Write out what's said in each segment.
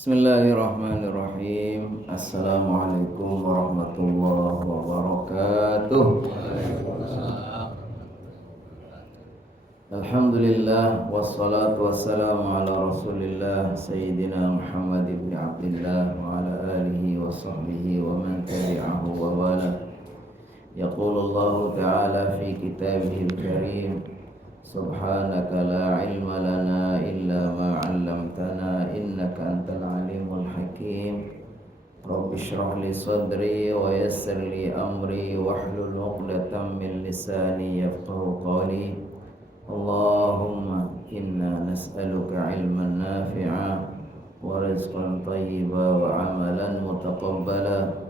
Bismillahirrahmanirrahim. Assalamualaikum warahmatullahi wabarakatuh. Alhamdulillah wassalatu wassalamu ala Rasulillah Sayyidina Muhammad ibn Abdullah wa ala alihi wa sahbihi wa man tabi'ahu wa wala. Yaqulullahu ta'ala fi kitabihil karim, subhanaka la ilma lana illa ma 'allamtana innaka antal alimul hakim. Rabbi shrah li sadri wa yassir li amri wahlul 'uqdatam min lisani yafqahu qawli. Allahumma inna nas'aluka 'ilman nafi'a wa rizqan thayyiban wa 'amalan mutaqabbala.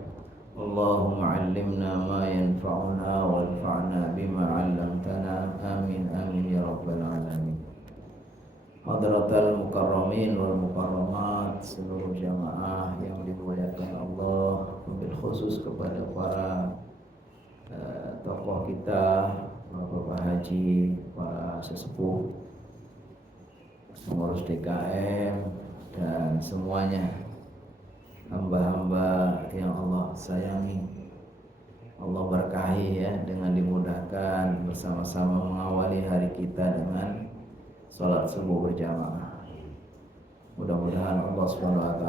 Allahumma 'allimna ma yanfa'una wanfa'na bima 'allamtana. Amin amin ya rabbal alamin. Hadratal mukarramin wal mukarramat, seluruh jamaah yang dimuliakan Allah, wabil khusus kepada para tokoh kita, Bapak Haji, para sesepuh, pengurus DKM dan semuanya, hamba-hamba yang Allah sayangi, Allah berkahi ya, dengan dimudahkan bersama-sama mengawali hari kita dengan salat subuh berjamaah. Mudah-mudahan Allah SWT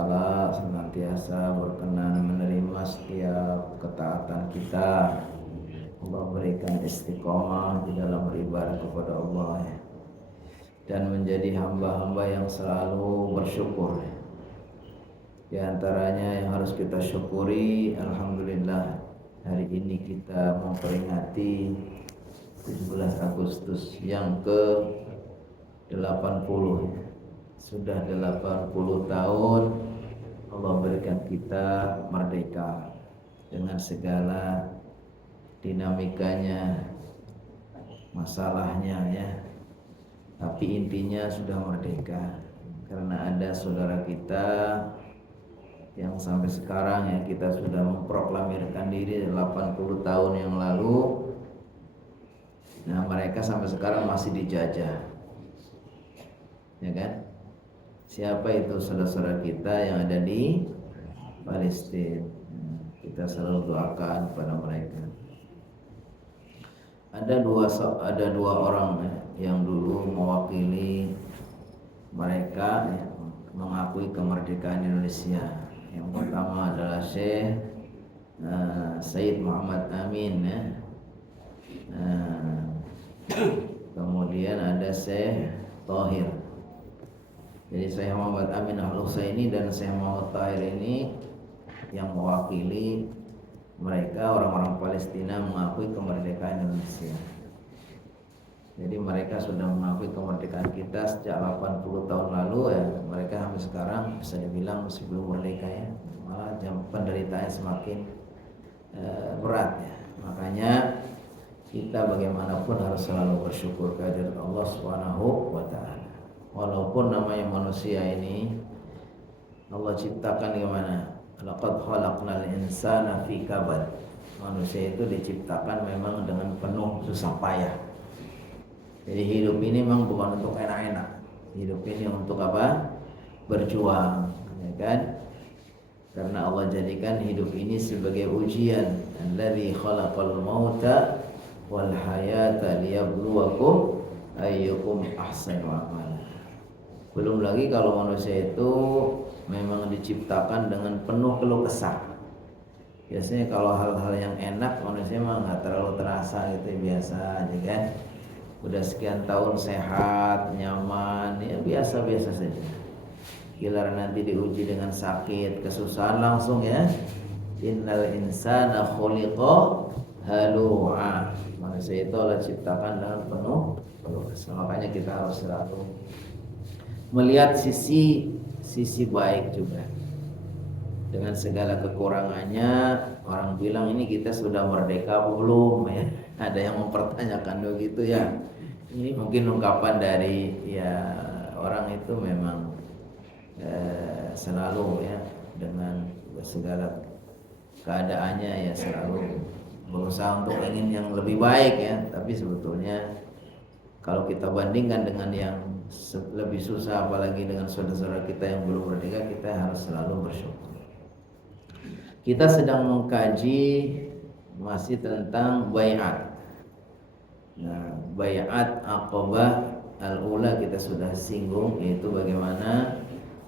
senantiasa berkenan menerima setiap ketaatan kita. Allah berikan istiqomah di dalam beribadah kepada Allah ya, dan menjadi hamba-hamba yang selalu bersyukur. Di antaranya yang harus kita syukuri, alhamdulillah hari ini kita memperingati 17 Agustus yang ke-80. Sudah 80 tahun Allah berikan kita merdeka dengan segala dinamikanya, masalahnya ya. Tapi intinya sudah merdeka karena ada saudara kita yang sampai sekarang ya, kita sudah memproklamirkan diri 80 tahun yang lalu. Nah, mereka sampai sekarang masih dijajah, ya kan? Siapa itu saudara-saudara kita yang ada di Palestina? Kita selalu doakan pada mereka. Ada dua orang ya, yang dulu mewakili mereka ya, mengakui kemerdekaan Indonesia. Yang pertama adalah Syekh Sayyid Muhammad Amin ya. Kemudian ada Syekh Thahir. Jadi Syekh Muhammad Amin Al-Husaini dan Syekh Muhammad Thahir ini yang mewakili mereka, orang-orang Palestina, mengakui kemerdekaan Indonesia. Jadi mereka sudah mengakui kemerdekaan kita sejak 80 tahun lalu ya. Mereka sampai sekarang bisa dibilang masih belum merdeka ya. Malah penderitaannya semakin berat ya. Makanya kita bagaimanapun harus selalu bersyukur kehadirat Allah Subhanahu wa taala. Walaupun namanya manusia ini Allah ciptakan gimana? Laqad khalaqnal insana fi kabad. Manusia itu diciptakan memang dengan penuh susah payah. Jadi hidup ini memang bukan untuk enak-enak. Hidup ini untuk apa? Berjuang, ya kan? Karena Allah jadikan hidup ini sebagai ujian. Allazi khalaqal mauta wal hayata liyabluwakum ayyukum ahsanu amala. Belum lagi kalau manusia itu memang diciptakan dengan penuh keluh kesah. Biasanya kalau hal-hal yang enak manusia mah nggak terlalu terasa gitu, biasa aja kan. Udah sekian tahun sehat, nyaman, ya biasa-biasa saja. Giliran nanti diuji dengan sakit, kesusahan langsung ya. Innal insana khuliqa halu'a. Manusia itu Allah ciptakan dengan penuh kesal. Makanya kita harus selalu melihat sisi baik juga. Dengan segala kekurangannya, orang bilang ini kita sudah merdeka belum ya? Ada yang mempertanyakan begitu ya. Ini mungkin ungkapan dari ya orang itu memang selalu ya dengan segala keadaannya ya selalu berusaha untuk ingin yang lebih baik ya. Tapi sebetulnya kalau kita bandingkan dengan yang lebih susah apalagi dengan saudara-saudara kita yang belum merdeka, kita harus selalu bersyukur. Kita sedang mengkaji masih tentang baiat. Nah, baiat Aqabah al-ula kita sudah singgung, yaitu bagaimana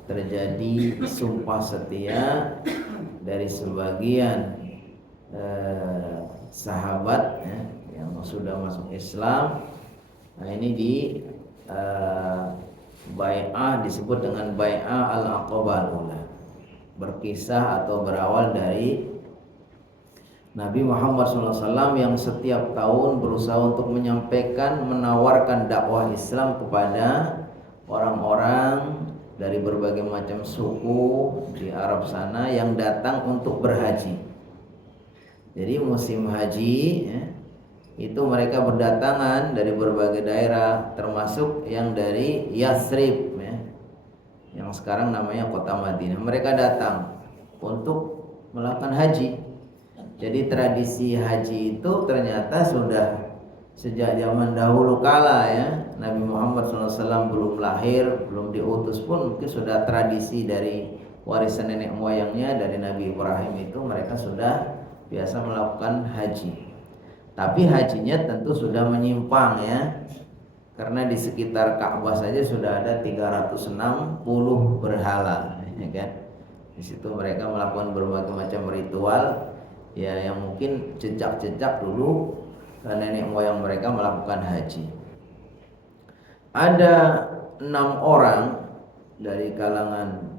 terjadi sumpah setia dari sebagian sahabat ya, yang sudah masuk Islam. Nah, ini di bai'ah disebut dengan bai'ah al-Aqabah al-ula. Berkisah atau berawal dari Nabi Muhammad SAW yang setiap tahun berusaha untuk menyampaikan, menawarkan dakwah Islam kepada orang-orang dari berbagai macam suku di Arab sana yang datang untuk berhaji. Jadi musim haji ya, itu mereka berdatangan dari berbagai daerah, termasuk yang dari Yathrib ya, yang sekarang namanya kota Madinah. Mereka datang untuk melakukan haji. Jadi tradisi haji itu ternyata sudah sejak zaman dahulu kala ya. Nabi Muhammad SAW belum lahir, belum diutus pun mungkin sudah tradisi dari warisan nenek moyangnya dari Nabi Ibrahim itu, mereka sudah biasa melakukan haji. Tapi hajinya tentu sudah menyimpang ya, karena di sekitar Ka'bah saja sudah ada 360 berhala ya kan. Di situ mereka melakukan berbagai macam ritual ya, yang mungkin jejak-jejak dulu nenek moyang mereka melakukan haji. Ada 6 orang dari kalangan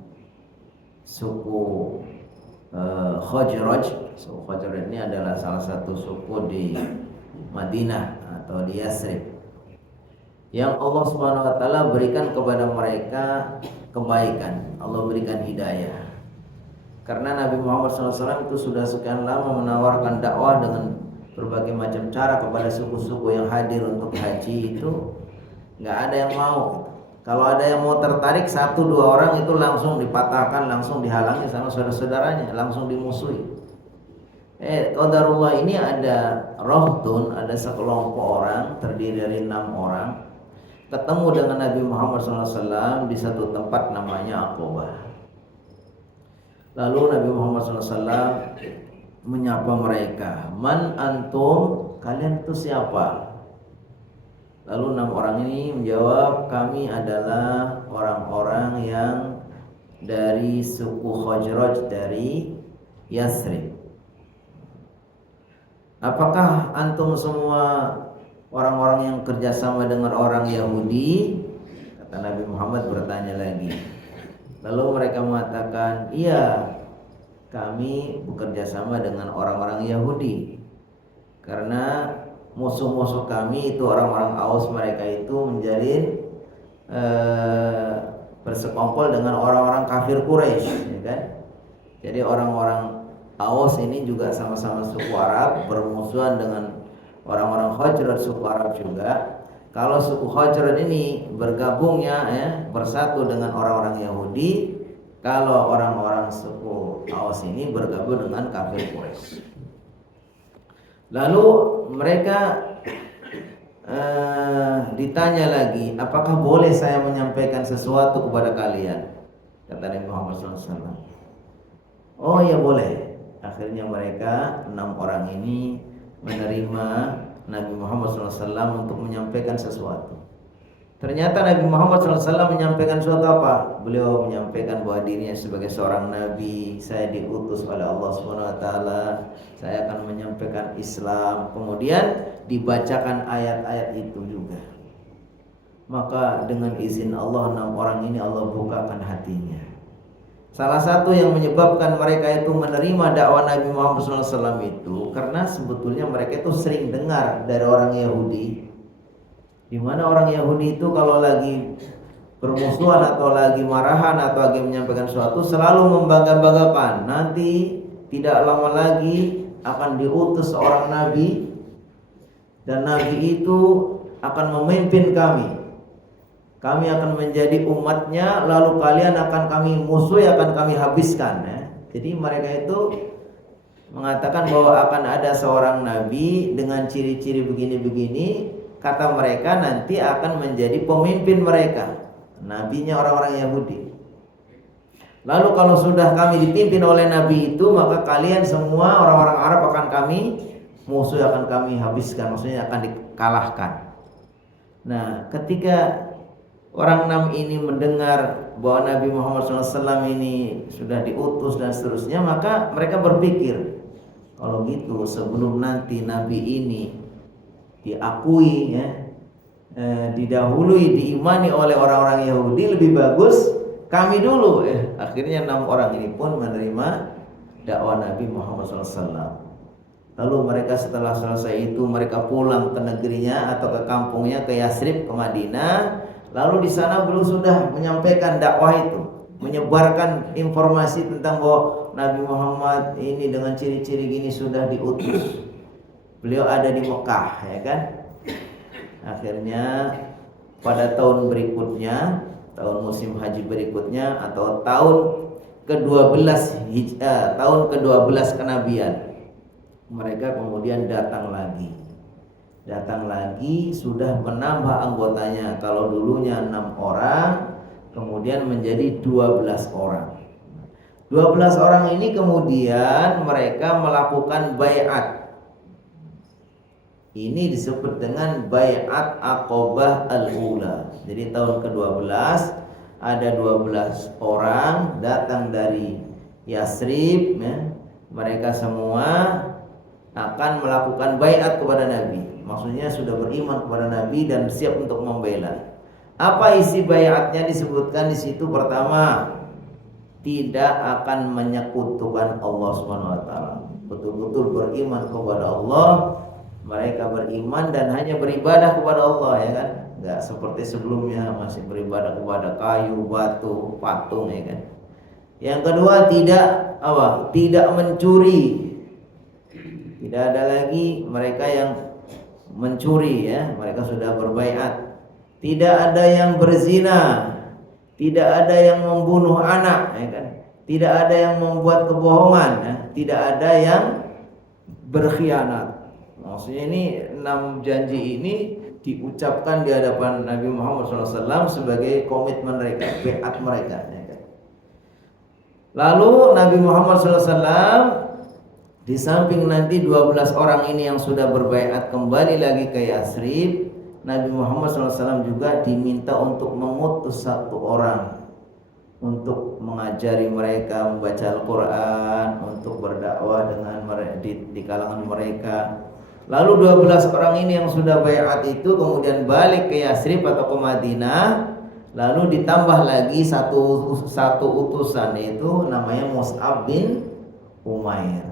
suku Khazraj. Suku Khazraj ini adalah salah satu suku di Madinah atau di Yathrib, yang Allah Subhanahu wa taala berikan kepada mereka kebaikan, Allah berikan hidayah. Karena Nabi Muhammad SAW itu sudah sekian lama menawarkan dakwah dengan berbagai macam cara kepada suku-suku yang hadir untuk haji, itu nggak ada yang mau. Kalau ada yang mau tertarik 1-2 orang itu langsung dipatahkan, langsung dihalangi sama saudara-saudaranya, langsung dimusuhi. Qadarullah ini ada rohtun, ada sekelompok orang terdiri dari 6 orang ketemu dengan Nabi Muhammad SAW di satu tempat namanya Aqabah. Lalu Nabi Muhammad SAW menyapa mereka, "Man antum? Kalian itu siapa?" Lalu 6 orang ini menjawab, "Kami adalah orang-orang yang dari suku Khazraj dari Yathrib." "Apakah antum semua orang-orang yang kerjasama dengan orang Yahudi?" Kata Nabi Muhammad bertanya lagi. Lalu mereka mengatakan, "Iya, kami bekerja sama dengan orang-orang Yahudi. Karena musuh-musuh kami itu orang-orang Aus, mereka itu menjalin bersekongkol dengan orang-orang kafir Quraisy, ya kan? Jadi orang-orang Aus ini juga sama-sama suku Arab, bermusuhan dengan orang-orang Khazraj, suku Arab juga. Kalau suku Khazraj ini bergabungnya ya, bersatu dengan orang-orang Yahudi. Kalau orang-orang suku Aus ini bergabung dengan kafir Quraisy. Lalu mereka ditanya lagi, "Apakah boleh saya menyampaikan sesuatu kepada kalian?" Kata Nabi Muhammad SAW. "Oh ya boleh." Akhirnya mereka 6 orang ini menerima Nabi Muhammad SAW untuk menyampaikan sesuatu. Ternyata Nabi Muhammad SAW menyampaikan sesuatu apa? Beliau menyampaikan bahwa dirinya sebagai seorang nabi, saya diutus oleh Allah SWT, saya akan menyampaikan Islam. Kemudian dibacakan ayat-ayat itu juga. Maka dengan izin Allah 6 orang ini Allah bukakan hatinya. Salah satu yang menyebabkan mereka itu menerima dakwah Nabi Muhammad SAW itu karena sebetulnya mereka itu sering dengar dari orang Yahudi, di mana orang Yahudi itu kalau lagi bermusuhan atau lagi marahan atau lagi menyampaikan sesuatu selalu membangga-banggakan, nanti tidak lama lagi akan diutus seorang nabi dan nabi itu akan memimpin kami. Kami akan menjadi umatnya, lalu kalian akan kami musuhi, akan kami habiskan ya. Jadi mereka itu mengatakan bahwa akan ada seorang nabi dengan ciri-ciri begini-begini. kata mereka nanti akan menjadi pemimpin mereka, nabinya orang-orang Yahudi. Lalu kalau sudah kami dipimpin oleh nabi itu, maka kalian semua orang-orang Arab akan kami musuh, akan kami habiskan, maksudnya akan dikalahkan. Nah, ketika orang Nam ini mendengar bahwa Nabi Muhammad SAW ini sudah diutus dan seterusnya, maka mereka berpikir, kalau gitu sebelum nanti Nabi ini diakui ya, didahului, diimani oleh orang-orang Yahudi, lebih bagus kami dulu. Akhirnya 6 orang ini pun menerima dakwah Nabi Muhammad SAW. Lalu mereka setelah selesai itu mereka pulang ke negerinya atau ke kampungnya, ke Yasrib, ke Madinah. Lalu di sana beliau sudah menyampaikan dakwah itu, menyebarkan informasi tentang bahwa Nabi Muhammad ini dengan ciri-ciri gini sudah diutus. Beliau ada di Mekah, ya kan? Akhirnya pada tahun berikutnya, tahun musim haji berikutnya atau tahun ke-12 tahun ke-12 kenabian, mereka kemudian datang lagi sudah menambah anggotanya. Kalau dulunya 6 orang, kemudian menjadi 12 orang. 12 orang ini kemudian mereka melakukan baiat. Ini disebut dengan baiat Aqabah al-Ula. Jadi tahun ke-12 ada 12 orang datang dari Yasrib ya. Mereka semua akan melakukan baiat kepada Nabi. Maksudnya sudah beriman kepada Nabi dan siap untuk membela. Apa isi baiatnya disebutkan di situ? Pertama, tidak akan menyekutukan Allah Subhanahu wa taala. Betul-betul beriman kepada Allah. Mereka beriman dan hanya beribadah kepada Allah, ya kan? Enggak seperti sebelumnya masih beribadah kepada kayu, batu, patung, ya kan? Yang kedua, tidak mencuri. Tidak ada lagi mereka yang mencuri ya, mereka sudah berbaiat. Tidak ada yang berzina, tidak ada yang membunuh anak, ya kan? Tidak ada yang membuat kebohongan, ya? Tidak ada yang berkhianat. Maksudnya ini 6 janji ini diucapkan di hadapan Nabi Muhammad SAW sebagai komitmen mereka, baiat mereka, ya kan? Lalu Nabi Muhammad SAW di samping nanti 12 orang ini yang sudah berbaiat kembali lagi ke Yasrib, Nabi Muhammad SAW juga diminta untuk mengutus 1 orang untuk mengajari mereka membaca Al-Quran, untuk berdakwah dengan di kalangan mereka. Lalu 12 orang ini yang sudah baiat itu kemudian balik ke Yasrib atau ke Madinah. Lalu ditambah lagi satu utusan, yaitu namanya Mus'ab bin Umair.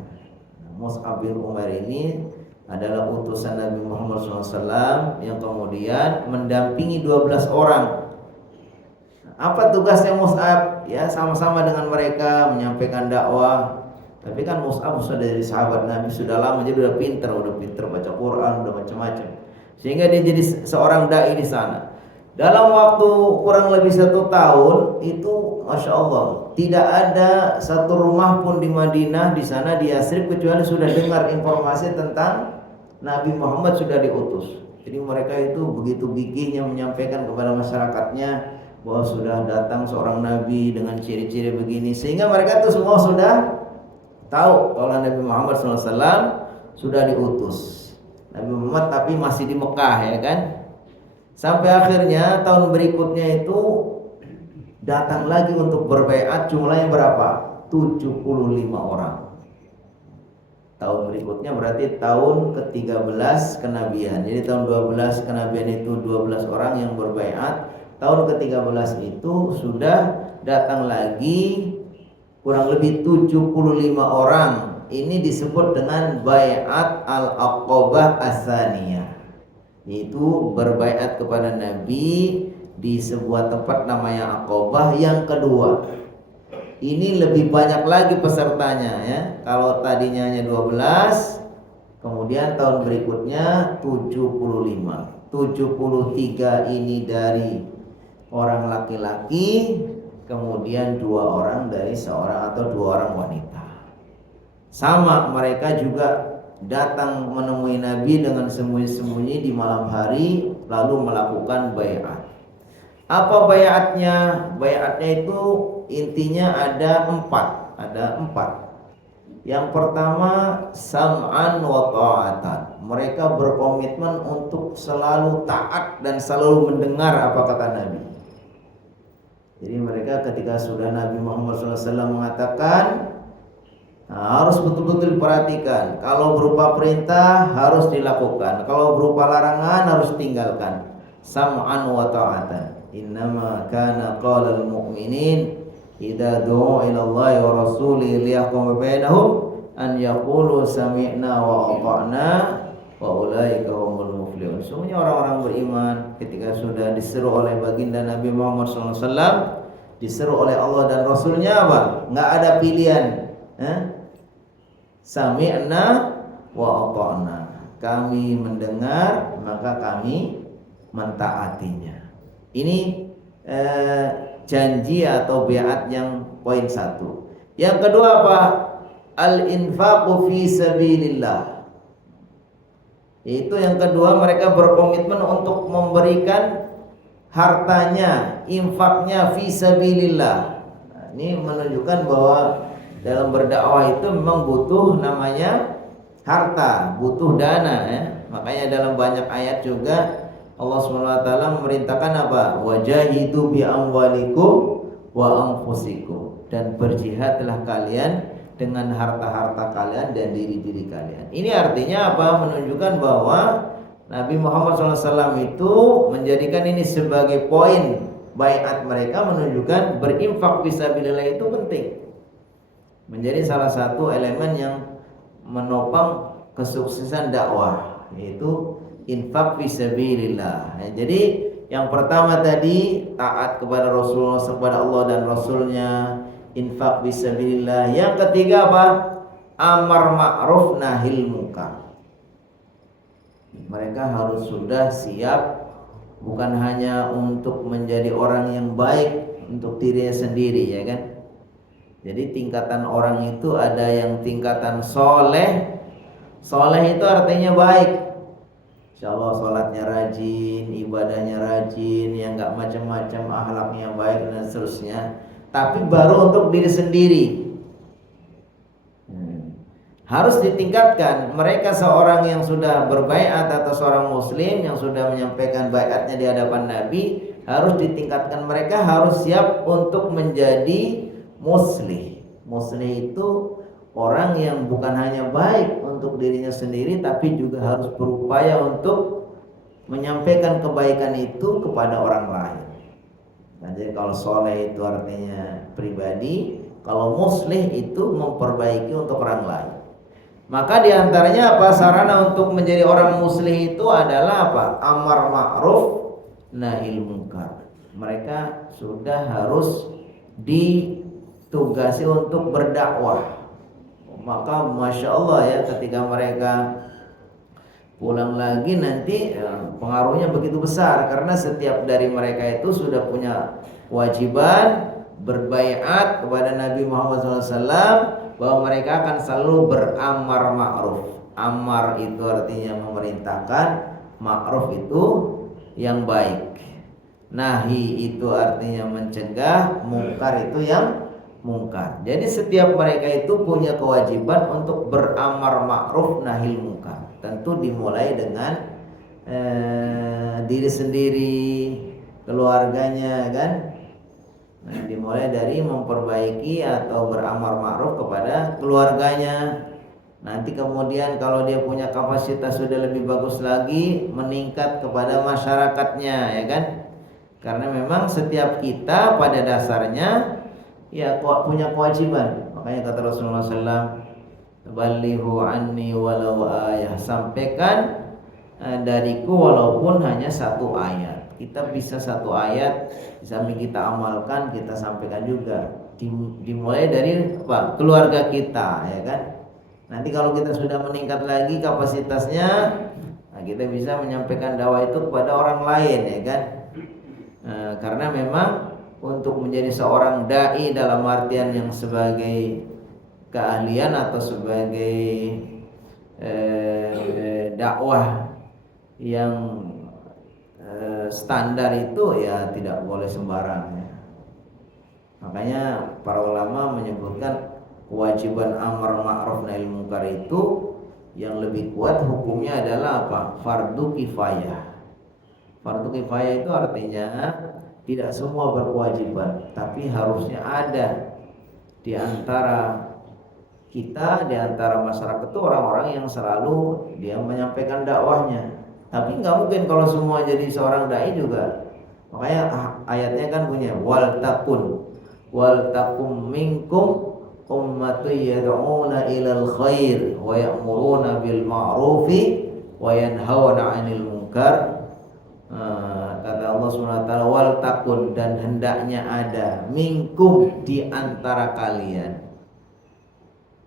Mus'ab bin Umair ini adalah utusan Nabi Muhammad SAW yang kemudian mendampingi 12 orang. Apa tugasnya Mus'ab? Ya, sama-sama dengan mereka menyampaikan dakwah. Tapi kan Mus'ab sudah dari sahabat Nabi, sudah lama, jadi udah pinter baca Quran, udah macam-macam. Sehingga dia jadi seorang dai di sana. Dalam waktu kurang lebih 1 tahun itu, masya Allah, tidak ada satu rumah pun di Madinah, di sana di Yasrib, kecuali sudah dengar informasi tentang Nabi Muhammad sudah diutus. Jadi mereka itu begitu gigihnya menyampaikan kepada masyarakatnya bahwa sudah datang seorang Nabi dengan ciri-ciri begini, sehingga mereka itu semua sudah tahu kalau Nabi Muhammad SAW sudah diutus. Nabi Muhammad tapi masih di Mekah, ya kan? Sampai akhirnya tahun berikutnya itu datang lagi untuk berbaiat, jumlahnya berapa? 75 orang. Tahun berikutnya berarti tahun ke-13 kenabian. Jadi tahun 12 kenabian itu 12 orang yang berbaiat. Tahun ke-13 itu sudah datang lagi kurang lebih 75 orang. Ini disebut dengan baiat al-Aqabah as-Tsaniyah. Yaitu berbaiat kepada Nabi di sebuah tempat namanya Aqabah yang kedua. Ini lebih banyak lagi pesertanya ya. Kalau tadinya hanya 12, kemudian tahun berikutnya 75. 73 ini dari orang laki-laki, kemudian 2 orang dari seorang atau 2 orang wanita. Sama, mereka juga datang menemui Nabi dengan sembunyi-sembunyi di malam hari lalu melakukan baiat. Apa baiatnya? Baiatnya itu intinya ada empat. Yang pertama sam'an wa ta'atan. Mereka berkomitmen untuk selalu taat dan selalu mendengar apa kata Nabi. Jadi mereka ketika sudah Nabi Muhammad SAW mengatakan, harus betul-betul diperhatikan. Kalau berupa perintah harus dilakukan, kalau berupa larangan harus tinggalkan. Sam'an wa ta'atan. Innama kana qaulal mu'minin idza du'u ila Allahi wa rasulihi liyahkum bainahum an yaqulu sami'na wa ata'na wa ulaika humul muflihun. Semuanya orang-orang beriman ketika sudah diseru oleh baginda Nabi Muhammad SAW, diseru oleh Allah dan Rasulnya apa? Nggak ada pilihan. Sami'na wa ata'na. Kami mendengar maka kami mentaatinya. Ini janji atau baiat yang poin 1. Yang kedua apa? Al-infaqu fi sabilillah. Itu yang kedua, mereka berkomitmen untuk memberikan hartanya, infaknya fi sabilillah. Nah, ini menunjukkan bahwa dalam berdakwah itu memang butuh namanya harta, butuh dana ya. Makanya dalam banyak ayat juga Allah SWT memerintahkan apa? Wajahidu bi amwalikum wa anfusikum, dan berjihadlah kalian dengan harta-harta kalian dan diri-diri kalian. Ini artinya apa? Menunjukkan bahwa Nabi Muhammad SAW itu menjadikan ini sebagai poin baiat mereka, menunjukkan berinfak fisabilillah itu penting, menjadi salah satu elemen yang menopang kesuksesan dakwah, yaitu infak fisabilillah. Jadi yang pertama tadi taat kepada Rasulullah, kepada Allah dan Rasulnya, infak fisabilillah. Yang ketiga apa? Amar ma'ruf nahil munkar. Mereka harus sudah siap bukan hanya untuk menjadi orang yang baik untuk dirinya sendiri, ya kan? Jadi tingkatan orang itu ada yang tingkatan soleh. Soleh itu artinya baik. Insya Allah sholatnya rajin, ibadahnya rajin, yang gak macam-macam, akhlaknya baik dan seterusnya. Tapi baru untuk diri sendiri. Harus ditingkatkan. Mereka seorang yang sudah berbaiat atau seorang muslim yang sudah menyampaikan baiatnya di hadapan Nabi, harus ditingkatkan. Mereka harus siap untuk menjadi muslih. Muslih itu orang yang bukan hanya baik untuk dirinya sendiri, tapi juga harus berupaya untuk menyampaikan kebaikan itu kepada orang lain. Nah, jadi kalau soleh itu artinya pribadi, kalau muslih itu memperbaiki untuk orang lain. Maka diantaranya apa? Sarana untuk menjadi orang muslih itu adalah apa? Amar ma'ruf nahil munkar. Mereka sudah harus ditugasi untuk berdakwah. Maka Masya Allah ya, ketika mereka pulang lagi nanti pengaruhnya begitu besar, karena setiap dari mereka itu sudah punya kewajiban berbaiat kepada Nabi Muhammad SAW bahwa mereka akan selalu beramar ma'ruf. Amar itu artinya memerintahkan, ma'ruf itu yang baik, nahi itu artinya mencegah, mungkar itu yang mungkar. Jadi setiap mereka itu punya kewajiban untuk beramar ma'ruf nahil mungkar. Tentu dimulai dengan diri sendiri, keluarganya kan. Nah, dimulai dari memperbaiki atau beramar ma'ruf kepada keluarganya. Nanti kemudian kalau dia punya kapasitas sudah lebih bagus lagi, meningkat kepada masyarakatnya, ya kan? Karena memang setiap kita pada dasarnya ya punya kewajiban. Makanya kata Rasulullah SAW, balighu anni walau ayah, sampaikan dariku walaupun hanya satu ayat. Kita bisa satu ayat, di samping kita amalkan, kita sampaikan juga. Dimulai dari apa? Keluarga kita, ya kan? Nanti kalau kita sudah meningkat lagi kapasitasnya, nah kita bisa menyampaikan dakwah itu kepada orang lain, ya kan? Karena memang untuk menjadi seorang dai dalam artian yang sebagai keahlian atau sebagai dakwah yang standar itu ya tidak boleh sembarang ya. Makanya para ulama menyebutkan kewajiban amar ma'ruf nahi munkar itu yang lebih kuat hukumnya adalah apa? Fardu kifayah. Fardu kifayah itu artinya tidak semua berkewajiban, tapi harusnya ada di antara kita, di antara masyarakat itu orang-orang yang selalu dia menyampaikan dakwahnya. Tapi nggak mungkin kalau semua jadi seorang dai juga. Makanya ayatnya kan punya wal takum minkum ummatun yad'una ilal khair wa ya'muruna bil ma'rufi wa yanhauna 'anil munkar. Kata Allah SWT, wal takun, dan hendaknya ada minkum, di antara kalian,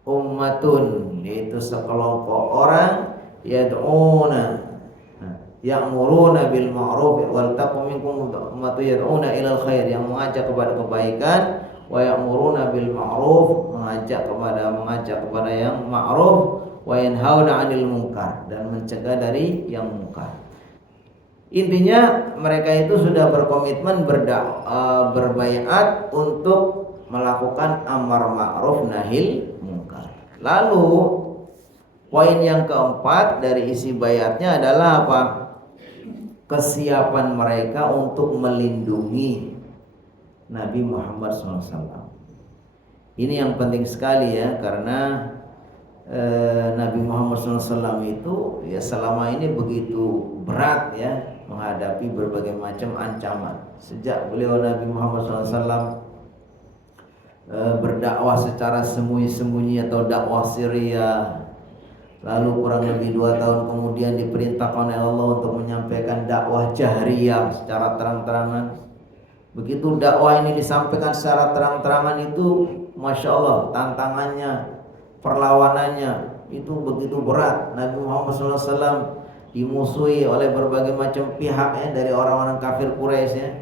ummatun, yaitu sekelompok orang, yad'una, ya'muruna bil ma'ruf, wal takum minkum ummatun yad'una ilal khair, yang mengajak kepada kebaikan, wa ya'muruna bil ma'ruf, mengajak kepada yang ma'ruf, wa yanhauna 'anil munkar, dan mencegah dari yang munkar. Intinya mereka itu sudah berkomitmen berbaiat untuk melakukan amar ma'ruf nahil munkar. Lalu poin yang keempat dari isi baiatnya adalah apa? Kesiapan mereka untuk melindungi Nabi Muhammad SAW. Ini yang penting sekali ya, karena Nabi Muhammad SAW itu ya selama ini begitu berat ya menghadapi berbagai macam ancaman. Sejak beliau Nabi Muhammad SAW berdakwah secara sembunyi-sembunyi atau dakwah Syria, lalu kurang lebih 2 tahun kemudian diperintahkan oleh Allah untuk menyampaikan dakwah jahriyah secara terang-terangan. Begitu dakwah ini disampaikan secara terang-terangan itu, Masya Allah, tantangannya, perlawanannya itu begitu berat. Nabi Muhammad SAW dimusuhi oleh berbagai macam pihak ya, dari orang-orang kafir Quraisy ya,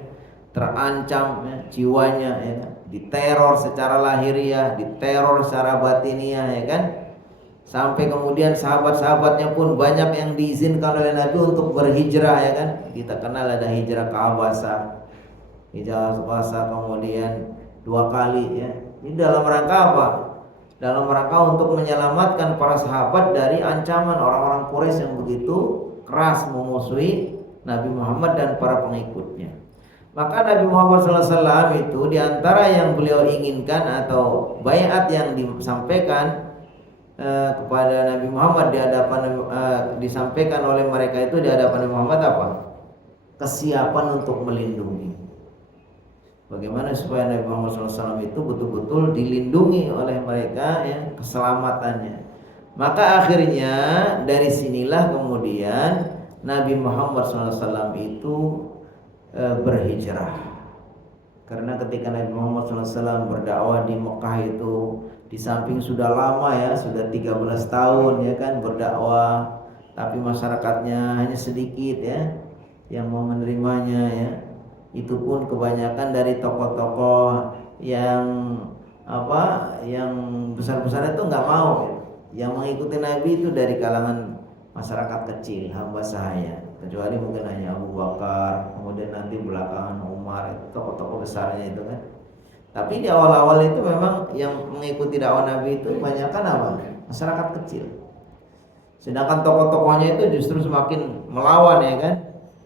terancam ya, jiwanya ya, diteror secara lahiriah, diteror secara batiniah ya kan, sampai kemudian sahabat-sahabatnya pun banyak yang diizinkan oleh Nabi untuk berhijrah ya kan. Kita kenal ada hijrah ke Habasah, kemudian 2 kali ya. Ini dalam rangka apa? Dalam rangka untuk menyelamatkan para sahabat dari ancaman orang-orang Quraisy yang begitu keras memusuhi Nabi Muhammad dan para pengikutnya. Maka Nabi Muhammad SAW itu diantara yang beliau inginkan atau baiat yang disampaikan kepada Nabi Muhammad di hadapan disampaikan oleh mereka itu di hadapan Nabi Muhammad apa? Kesiapan untuk melindungi. Bagaimana supaya Nabi Muhammad SAW itu betul-betul dilindungi oleh mereka ya, keselamatannya. Maka akhirnya dari sinilah kemudian Nabi Muhammad SAW itu berhijrah. Karena ketika Nabi Muhammad SAW berdakwah di Mekah itu, di samping sudah lama ya, sudah 13 tahun ya kan berdakwah, tapi masyarakatnya hanya sedikit ya yang mau menerimanya ya. Itu pun kebanyakan dari tokoh-tokoh yang besar-besar itu nggak mau ya. Yang mengikuti Nabi itu dari kalangan masyarakat kecil, hamba sahaya, kecuali mungkin hanya Abu Bakar, kemudian nanti belakangan Umar, itu tokoh-tokoh besarnya itu kan. Tapi di awal-awal itu memang yang mengikuti dakwah Nabi itu kebanyakan apa? Masyarakat kecil. Sedangkan tokoh-tokohnya itu justru semakin melawan ya kan.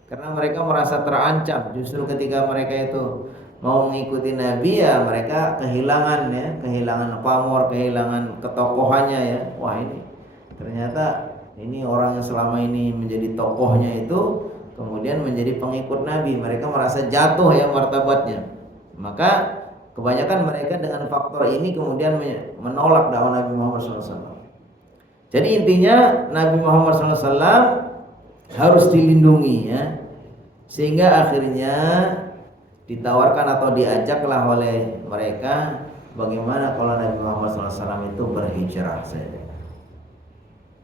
Karena mereka merasa terancam. Justru ketika mereka itu mau mengikuti Nabi ya mereka kehilangan pamor, kehilangan ketokohannya ya. Wah ini ternyata ini orang yang selama ini menjadi tokohnya itu kemudian menjadi pengikut Nabi. Mereka merasa jatuh ya martabatnya. Maka kebanyakan mereka dengan faktor ini kemudian menolak dakwah Nabi Muhammad SAW. Jadi intinya Nabi Muhammad SAW harus dilindungi ya, sehingga akhirnya ditawarkan atau diajaklah oleh mereka bagaimana kalau Nabi Muhammad SAW itu berhijrah saja.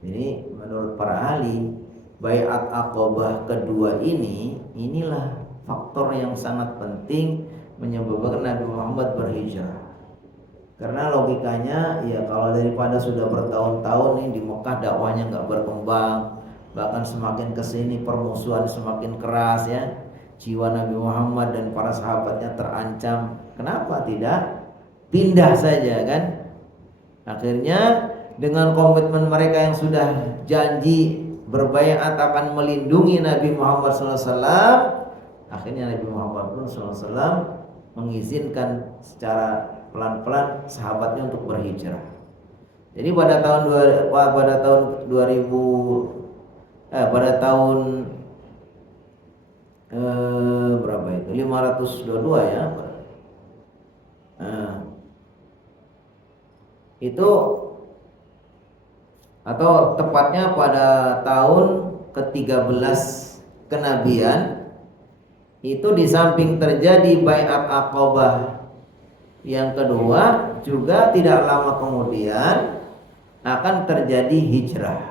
Jadi menurut para ahli baiat Aqabah kedua inilah faktor yang sangat penting menyebabkan Nabi Muhammad berhijrah. Karena logikanya ya kalau daripada sudah bertahun-tahun nih di Mekah dakwahnya nggak berkembang, bahkan semakin kesini permusuhan semakin keras ya, jiwa Nabi Muhammad dan para sahabatnya terancam. Kenapa tidak pindah saja kan? Akhirnya dengan komitmen mereka yang sudah janji berbaiat akan melindungi Nabi Muhammad SAW, akhirnya Nabi Muhammad pun SAW mengizinkan secara pelan-pelan sahabatnya untuk berhijrah. Jadi pada tahun 2000 pada tahun berapa itu? 522 ya. Itu atau tepatnya pada tahun ke-13 kenabian, itu di samping terjadi baiat Aqabah yang kedua, juga tidak lama kemudian akan terjadi hijrah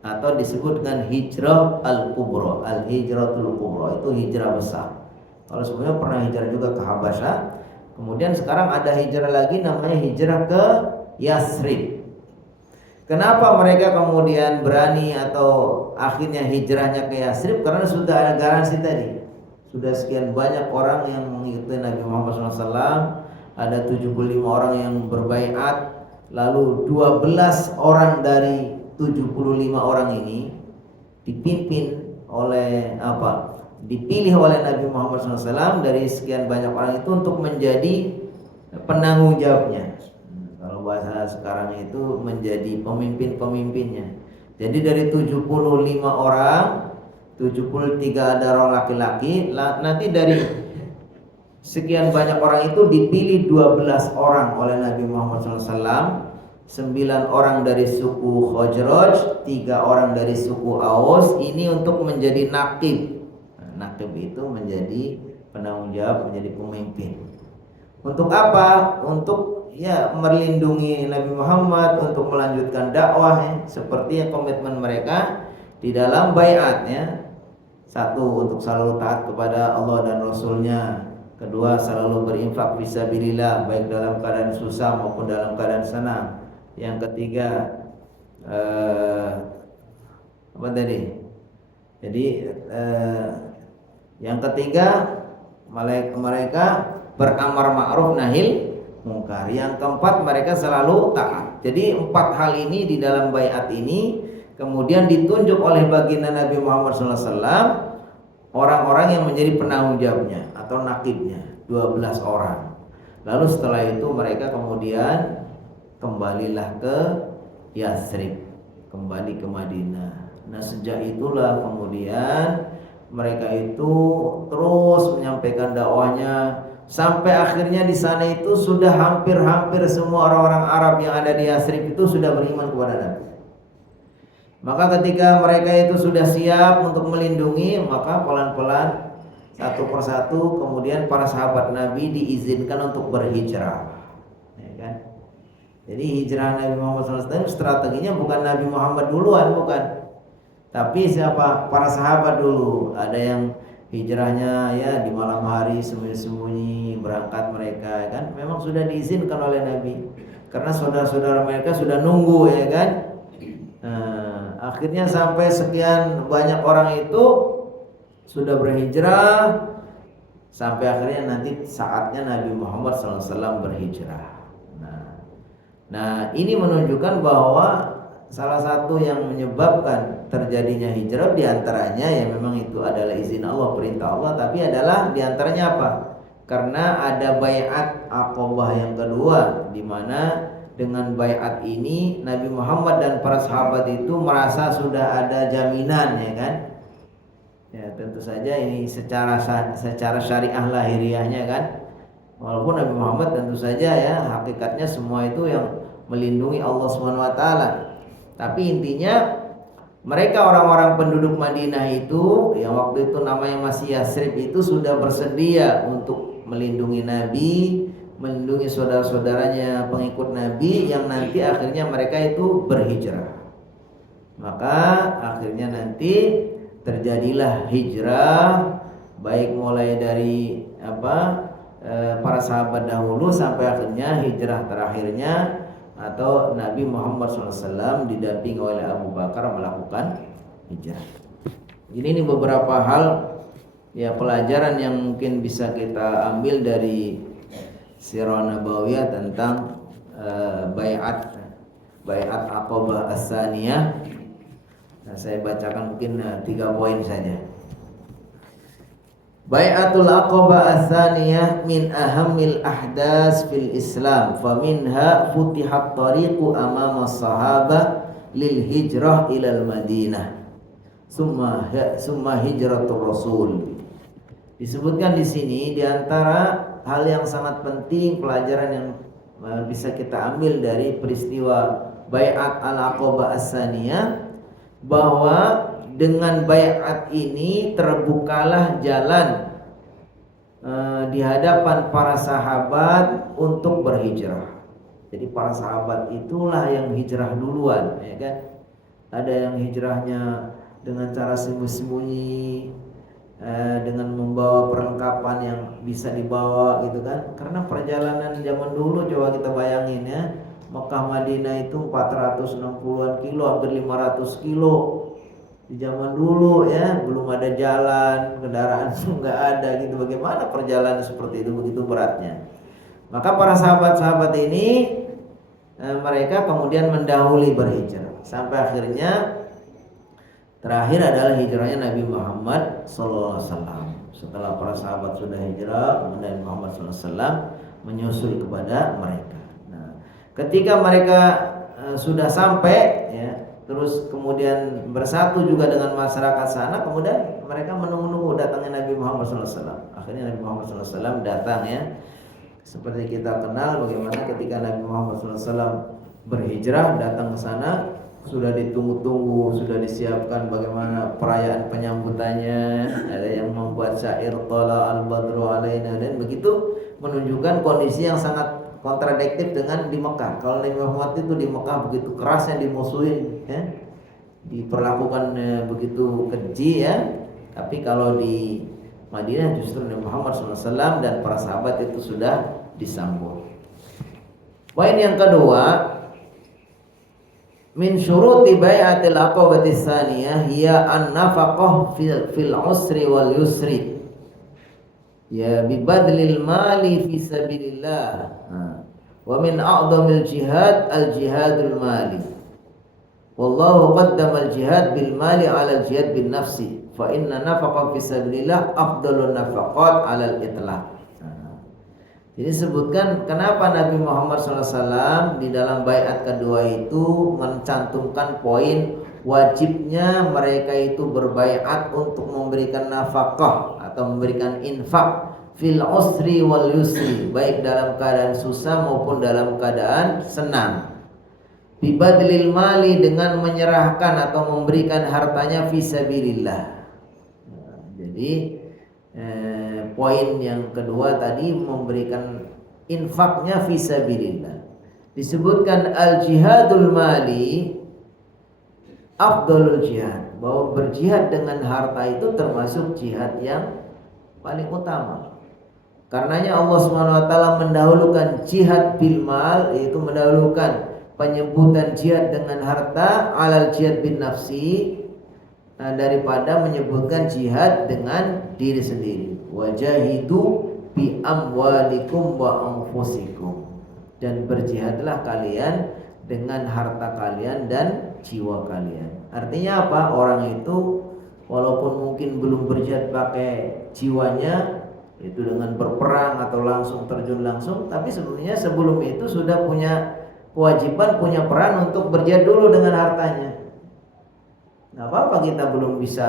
atau disebut dengan hijrah al-kubra, al-hijratul kubra, itu hijrah besar. Kalau sebenarnya pernah hijrah juga ke Habasyah, kemudian sekarang ada hijrah lagi namanya hijrah ke Yasrib. Kenapa mereka kemudian berani atau akhirnya hijrahnya ke Yasrib? Karena sudah ada garansi tadi. Sudah sekian banyak orang yang mengikuti Nabi Muhammad SAW. Ada 75 orang yang berbaiat, lalu 12 orang dari 75 orang ini dipimpin oleh dipilih oleh Nabi Muhammad SAW dari sekian banyak orang itu untuk menjadi penanggung jawabnya. Kalau bahasa sekarang itu menjadi pemimpin-pemimpinnya. Jadi dari 75 orang, 73 ada orang laki-laki, nanti dari sekian banyak orang itu dipilih 12 orang oleh Nabi Muhammad SAW, 9 orang dari suku Khazraj, 3 orang dari suku Aus, ini untuk menjadi naqib. Naqib itu menjadi penanggung jawab, menjadi pemimpin. Untuk apa? Untuk melindungi Nabi Muhammad, untuk melanjutkan dakwah seperti yang komitmen mereka di dalam baiatnya. Satu, untuk selalu taat kepada Allah dan Rasulnya. Kedua, selalu berinfak fisabilillah, baik dalam keadaan susah maupun dalam keadaan senang. Yang ketiga, yang ketiga, mereka beramar ma'ruf nahil mungkar. Yang keempat, mereka selalu taat. Jadi 4 hal ini di dalam baiat ini kemudian ditunjuk oleh baginda Nabi Muhammad SAW orang-orang yang menjadi penanggung jawabnya atau nakibnya, 12 orang. Lalu setelah itu mereka kemudian kembalilah ke Yasrib, kembali ke Madinah. Nah, sejak itulah kemudian mereka itu terus menyampaikan dakwahnya sampai akhirnya di sana itu sudah hampir semua orang-orang Arab yang ada di Yasrib itu sudah beriman kepada Nabi. Maka ketika mereka itu sudah siap untuk melindungi, maka pelan-pelan satu persatu kemudian para sahabat Nabi diizinkan untuk berhijrah, ya kan? Jadi hijrah Nabi Muhammad SAW strateginya bukan Nabi Muhammad duluan, bukan, tapi siapa? Para sahabat dulu. Ada yang hijrahnya ya di malam hari sembunyi-sembunyi berangkat mereka, kan? Memang sudah diizinkan oleh Nabi karena saudara-saudara mereka sudah nunggu, ya kan? Akhirnya sampai sekian banyak orang itu sudah berhijrah, sampai akhirnya nanti saatnya Nabi Muhammad SAW berhijrah. Nah, ini menunjukkan bahwa salah satu yang menyebabkan terjadinya hijrah diantaranya ya memang itu adalah izin Allah, perintah Allah, tapi adalah diantaranya apa? Karena ada baiat Aqabah yang kedua, di mana dengan baiat ini Nabi Muhammad dan para sahabat itu merasa sudah ada jaminan, ya kan? Ya tentu saja ini secara syariah lahiriahnya kan. Walaupun Nabi Muhammad tentu saja ya hakikatnya semua itu yang melindungi Allah SWT. Tapi intinya mereka orang-orang penduduk Madinah itu yang waktu itu namanya masih Yasrib itu sudah bersedia untuk melindungi Nabi, melindungi saudara-saudaranya pengikut Nabi yang nanti akhirnya mereka itu berhijrah. Maka akhirnya nanti terjadilah hijrah, baik mulai dari para sahabat dahulu sampai akhirnya hijrah terakhirnya atau Nabi Muhammad SAW didampingi oleh Abu Bakar melakukan hijrah. Ini beberapa hal ya pelajaran yang mungkin bisa kita ambil dari Sirah Nabawiyah tentang baiat Aqabah As-Saniyah. Nah, saya bacakan mungkin 3 poin saja. Bai'atul Aqabah As-Saniyah min ahammil ahdas fil Islam, faminha futihat tariqu amama sahabah lil hijrah ilal Madinah summa hijratul Rasul. Disebutkan di sini di antara hal yang sangat penting, pelajaran yang bisa kita ambil dari peristiwa Bai'at al-Aqabah As-Saniyah, bahwa dengan baiat ini terbukalah jalan di hadapan para sahabat untuk berhijrah. Jadi para sahabat itulah yang hijrah duluan, ya kan? Ada yang hijrahnya dengan cara sembunyi-sembunyi, dengan membawa perlengkapan yang bisa dibawa gitu kan. Karena perjalanan zaman dulu coba kita bayangin ya, Mekah Madinah itu 460-an kilo, hampir 500 kilo. Di zaman dulu ya, belum ada jalan, kendaraan nggak ada gitu. Bagaimana perjalanan seperti itu, begitu beratnya. Maka para sahabat-sahabat ini mereka kemudian mendahului berhijrah sampai akhirnya terakhir adalah hijrahnya Nabi Muhammad SAW. Setelah para sahabat sudah hijrah, kemudian Muhammad SAW menyusul kepada mereka. Nah, ketika mereka sudah sampai ya, terus kemudian bersatu juga dengan masyarakat sana, kemudian mereka menunggu datangnya Nabi Muhammad SAW. Akhirnya Nabi Muhammad SAW datang ya. Seperti kita kenal bagaimana ketika Nabi Muhammad SAW berhijrah datang ke sana, sudah ditunggu-tunggu, sudah disiapkan bagaimana perayaan penyambutannya. Ada yang membuat syair Tala al-Badru alaina, dan begitu menunjukkan kondisi yang sangat kontradiktif dengan di Mekah. Kalau Nabi Muhammad itu di Mekah begitu kerasnya dimusuhin ya, diperlakukan begitu keji ya. Tapi kalau di Madinah justru Nabi Muhammad SAW dan para sahabat itu sudah disambut. Poin yang kedua, min syuruti bai'atil aqabati tsaniyah hiya an-nafaqah fil usri wal yusri. Ya bibadlil mali fi sabilillah. Wa min a'dhamil jihad al-jihadul mali. Wallahu qaddama al-jihad bil mali 'ala al-jihad bin nafsi. Fa inna nafaqah fi sabilillah afdalun nafaqat 'ala al-itlaq. Jadi sebutkan kenapa Nabi Muhammad SAW di dalam baiat kedua itu mencantumkan poin wajibnya mereka itu berbaiat untuk memberikan nafkah atau memberikan infak fil usri wal yusri, baik dalam keadaan susah maupun dalam keadaan senang. Bibadlil mali, dengan menyerahkan atau memberikan hartanya fisabilillah. Jadi poin yang kedua tadi memberikan infaknya fisabilillah. Disebutkan al-jihadul mali afdalul jihad, bahwa berjihad dengan harta itu termasuk jihad yang paling utama. Karenanya Allah SWT mendahulukan jihad bil mal, yaitu mendahulukan penyebutan jihad dengan harta alal jihad bin nafsi, daripada menyebutkan jihad dengan diri sendiri. Wajahidu bi amwalikum wa anfusikum, dan berjihadlah kalian dengan harta kalian dan jiwa kalian. Artinya apa? Orang itu walaupun mungkin belum berjihad pakai jiwanya, itu dengan berperang atau langsung terjun langsung, tapi sebenarnya sebelum itu sudah punya kewajiban, punya peran untuk berjihad dulu dengan hartanya. Nggak apa-apa kita belum bisa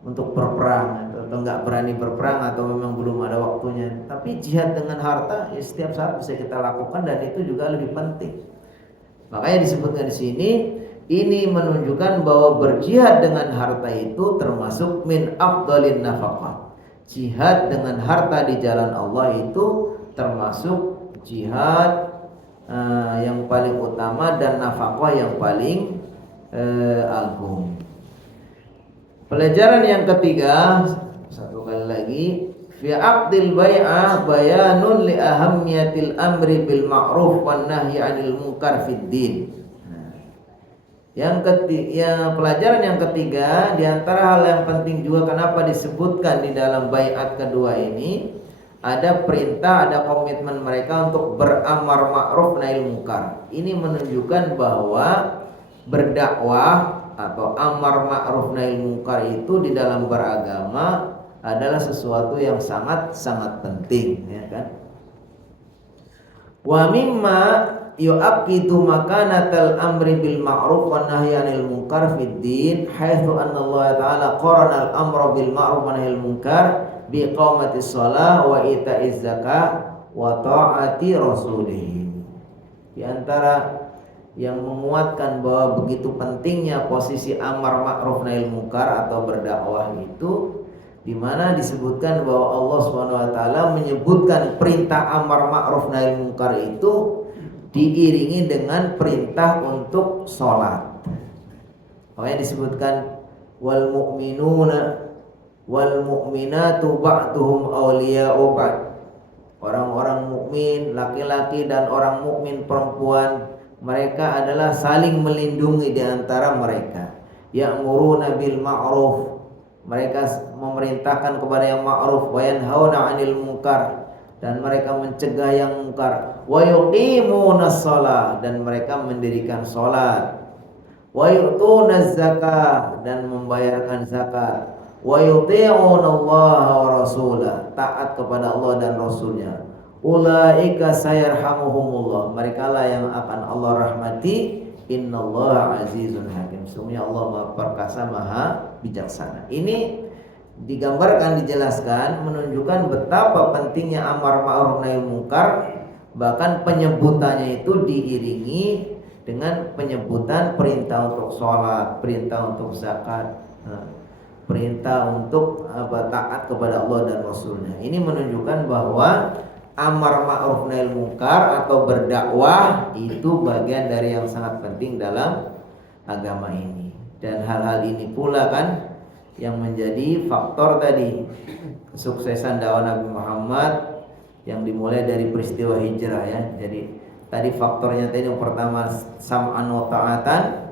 untuk berperang atau nggak berani berperang atau memang belum ada waktunya, tapi jihad dengan harta ya setiap saat bisa kita lakukan, dan itu juga lebih penting. Makanya disebutkan di sini, ini menunjukkan bahwa berjihad dengan harta itu termasuk min afdalin nafaqah. Jihad dengan harta di jalan Allah itu termasuk jihad yang paling utama dan nafkah yang paling agung. Pelajaran yang ketiga, satu kali lagi, Fi aqdil bai'ah bayanun li ahammiyatil amri bil ma'ruf wan nahyi 'anil munkar fid din. Pelajaran yang ketiga, di antara hal yang penting juga kenapa disebutkan di dalam baiat kedua ini, ada perintah, ada komitmen mereka untuk beramar ma'ruf nahi munkar. Ini menunjukkan bahwa berdakwah atau amar ma'ruf nahi munkar itu di dalam beragama adalah sesuatu yang sangat penting, ya kan? Wa mimma yu'aqidu makanatal amri bil ma'ruf wan nahyi 'anil munkar fid din haitsu anna Allah ta'ala qarana al amra bil ma'ruf wan nahyil munkar bi iqamatis shalah wa ita'iz zakah wa ta'ati rasulih. Di antara yang menguatkan bahwa begitu pentingnya posisi amar ma'ruf nahyil munkar atau berdakwah itu, di mana disebutkan bahwa Allah Subhanahu wa taala menyebutkan perintah amar ma'ruf nahyil munkar itu diiringi dengan perintah untuk sholat. Makanya disebutkan wal mu'minuna wal mu'minatu ba'duhum awliya'u ba'd. Orang-orang mukmin laki-laki dan orang mukmin perempuan, mereka adalah saling melindungi di antara mereka. Ya'muruna bil ma'ruf, mereka memerintahkan kepada yang ma'ruf, wa yanhauna 'anil munkar, dan mereka mencegah yang mungkar, wa yuqimunas shalah, dan mereka mendirikan salat, wa yu'tunaz zakah, dan membayarkan zakat, wa yuti'unallaha wa rasulah, taat kepada Allah dan Rasulnya. Ulaika sayarhamuhumullah, mereka lah yang akan Allah rahmati. Innallaha azizun hakim, sesungguhnya Allah Maha perkasa, Maha bijaksana. Ini digambarkan, dijelaskan, menunjukkan betapa pentingnya amar ma'ruf nahi munkar. Bahkan penyebutannya itu diiringi dengan penyebutan perintah untuk sholat, perintah untuk zakat, perintah untuk taat kepada Allah dan Rasulnya. Ini menunjukkan bahwa amar ma'ruf nahi munkar atau berdakwah itu bagian dari yang sangat penting dalam agama ini. Dan hal-hal ini pula kan yang menjadi faktor tadi kesuksesan dakwah Nabi Muhammad yang dimulai dari peristiwa hijrah, ya. Jadi tadi faktornya tadi yang pertama sam'an wa ta'atan,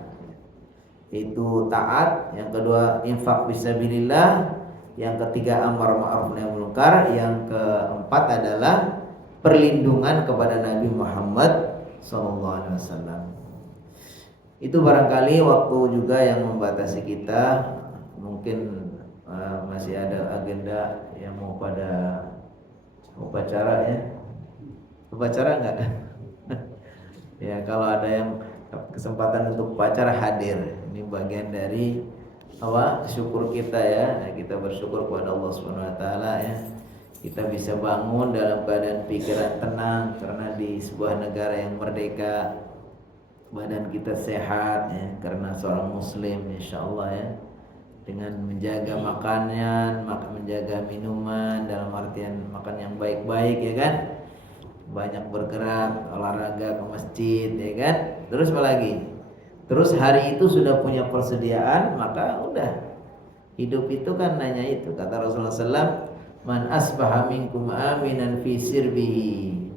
itu taat, yang kedua infak fisabilillah, yang ketiga amar ma'ruf nahi munkar, yang keempat adalah perlindungan kepada Nabi Muhammad SAW. Itu barangkali waktu juga yang membatasi kita. Mungkin masih ada agenda yang mau pada upacara, ya. Upacara enggak? Ya, kalau ada yang kesempatan untuk upacara hadir. Ini bagian dari syukur kita, ya. Kita bersyukur kepada Allah Subhanahu wa taala, ya. Kita bisa bangun dalam keadaan pikiran tenang karena di sebuah negara yang merdeka. Badan kita sehat, ya, karena seorang muslim, insyaallah, ya. Dengan menjaga makannya, menjaga minuman, dalam artian makan yang baik-baik, ya kan. Banyak bergerak, olahraga, ke masjid, ya kan. Terus apa lagi? Terus hari itu sudah punya persediaan, maka udah. Hidup itu kan nanya itu. Kata Rasulullah SAW, man asbaha minkum aminan fi sirbihi.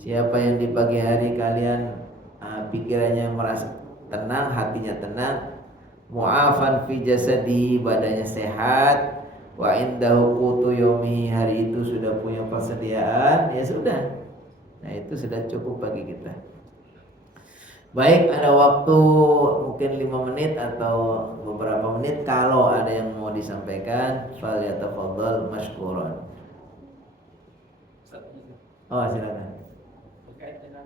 Siapa yang di pagi hari kalian pikirannya merasa tenang, hatinya tenang, mu'afan fi jasadi, badannya sehat, wa indahu qutu yomi, hari itu sudah punya persediaan, ya sudah. Nah, itu sudah cukup bagi kita. Baik, ada waktu mungkin 5 menit atau beberapa menit. Kalau ada yang mau disampaikan, falyatafadhal mashkuran. Oh, silakan. Terkait dengan